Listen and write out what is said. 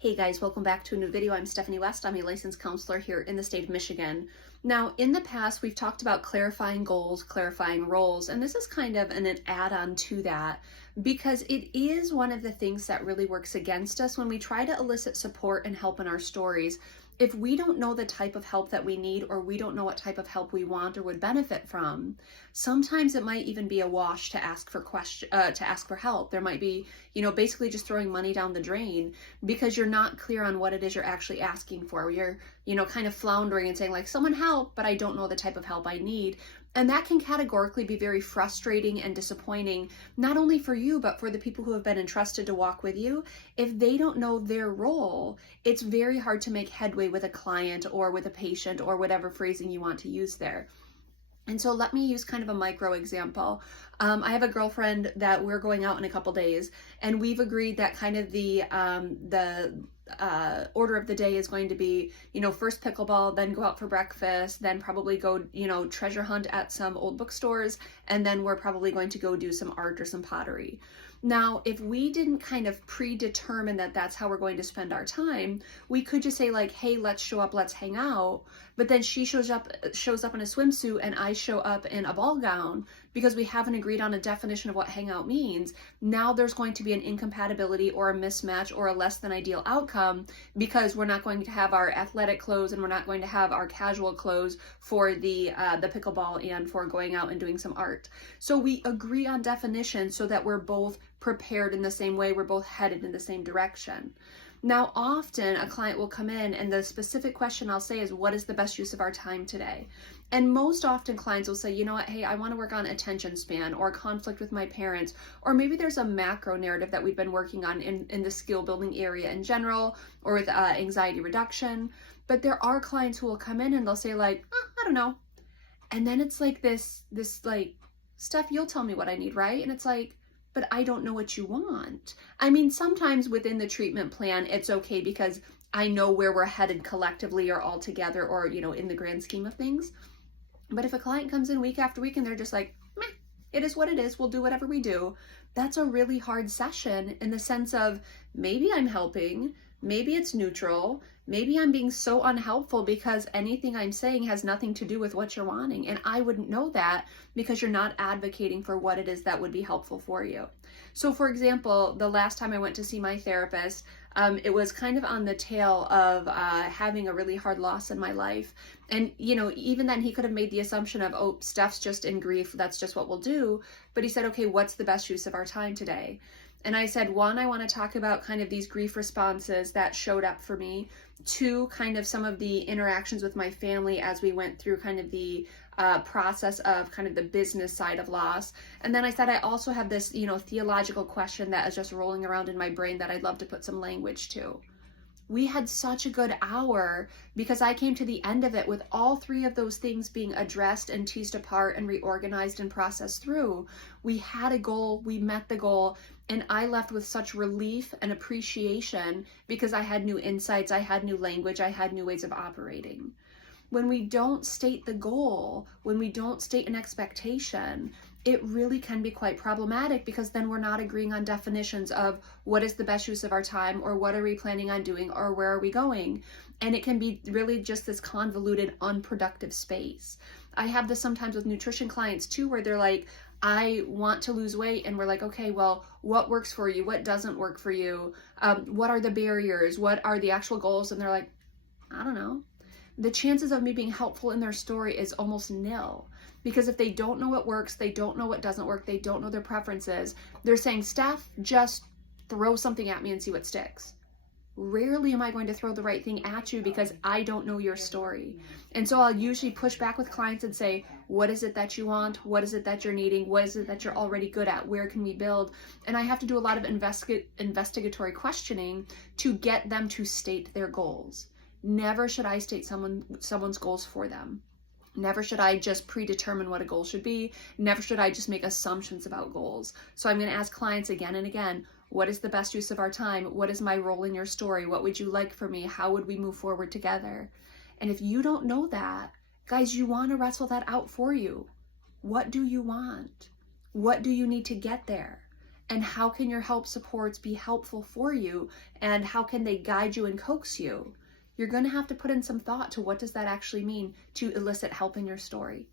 Hey guys, welcome back to a new video. I'm Stephanie West. I'm a licensed counselor here in the state of Michigan. Now, in the past, we've talked about clarifying goals, clarifying roles, and this is kind of an add-on to that because it is one of the things that really works against us when we try to elicit support and help in our stories. If we don't know the type of help that we need, or we don't know what type of help we want or would benefit from, sometimes it might even be a wash to ask for help. There might be, basically just throwing money down the drain because you're not clear on what it is you're actually asking for. You're, kind of floundering and saying like, someone help, but I don't know the type of help I need. And that can categorically be very frustrating and disappointing, not only for you, but for the people who have been entrusted to walk with you. If they don't know their role, it's very hard to make headway with a client or with a patient or whatever phrasing you want to use there. And so let me use kind of a micro example. I have a girlfriend that we're going out in a couple days, and we've agreed that kind of the order of the day is going to be, first pickleball, then go out for breakfast, then probably go, treasure hunt at some old bookstores, and then we're probably going to go do some art or some pottery. Now, if we didn't kind of predetermine that that's how we're going to spend our time, we could just say like, hey, let's show up, let's hang out. But then she shows up in a swimsuit and I show up in a ball gown because we haven't agreed on a definition of what hangout means. Now there's going to be an incompatibility or a mismatch or a less than ideal outcome because we're not going to have our athletic clothes and we're not going to have our casual clothes for the pickleball and for going out and doing some art. So we agree on definitions so that we're both prepared in the same way, we're both headed in the same direction. Now, often a client will come in and the specific question I'll say is, what is the best use of our time today? And most often clients will say, you know what, hey, I want to work on attention span or conflict with my parents, or maybe there's a macro narrative that we've been working on in the skill building area in general, or with anxiety reduction. But there are clients who will come in and they'll say like, I don't know. And then it's like this like, Steph, you'll tell me what I need, right? And it's like, but I don't know what you want. I mean, sometimes within the treatment plan, it's okay because I know where we're headed collectively or all together or, in the grand scheme of things. But if a client comes in week after week and they're just like, meh, it is what it is, we'll do whatever we do, that's a really hard session in the sense of maybe I'm helping, maybe it's neutral, maybe I'm being so unhelpful because anything I'm saying has nothing to do with what you're wanting. And I wouldn't know that because you're not advocating for what it is that would be helpful for you. So for example, the last time I went to see my therapist, it was kind of on the tail of having a really hard loss in my life. And, even then he could have made the assumption of, oh, Steph's just in grief, that's just what we'll do. But he said, okay, what's the best use of our time today? And I said, one, I want to talk about kind of these grief responses that showed up for me. Two, kind of some of the interactions with my family as we went through kind of the process of kind of the business side of loss. And then I said, I also have this, theological question that is just rolling around in my brain that I'd love to put some language to. We had such a good hour because I came to the end of it with all three of those things being addressed and teased apart and reorganized and processed through. We had a goal, we met the goal, and I left with such relief and appreciation because I had new insights, I had new language, I had new ways of operating. When we don't state the goal, when we don't state an expectation, it really can be quite problematic because then we're not agreeing on definitions of what is the best use of our time or what are we planning on doing or where are we going. And it can be really just this convoluted, unproductive space. I have this sometimes with nutrition clients too, where they're like, I want to lose weight. And we're like, okay, well, what works for you? What doesn't work for you? What are the barriers? What are the actual goals? And they're like, I don't know. The chances of me being helpful in their story is almost nil. Because if they don't know what works, they don't know what doesn't work, they don't know their preferences, they're saying, Steph, just throw something at me and see what sticks. Rarely am I going to throw the right thing at you because I don't know your story. And so I'll usually push back with clients and say, what is it that you want? What is it that you're needing? What is it that you're already good at? Where can we build? And I have to do a lot of investigatory questioning to get them to state their goals. Never should I state someone's goals for them. Never should I just predetermine what a goal should be. Never should I just make assumptions about goals. So I'm going to ask clients again and again, what is the best use of our time? What is my role in your story? What would you like for me? How would we move forward together? And if you don't know that, guys, you want to wrestle that out for you. What do you want? What do you need to get there? And how can your help supports be helpful for you? And how can they guide you and coax you? You're going to have to put in some thought to what does that actually mean to elicit help in your story.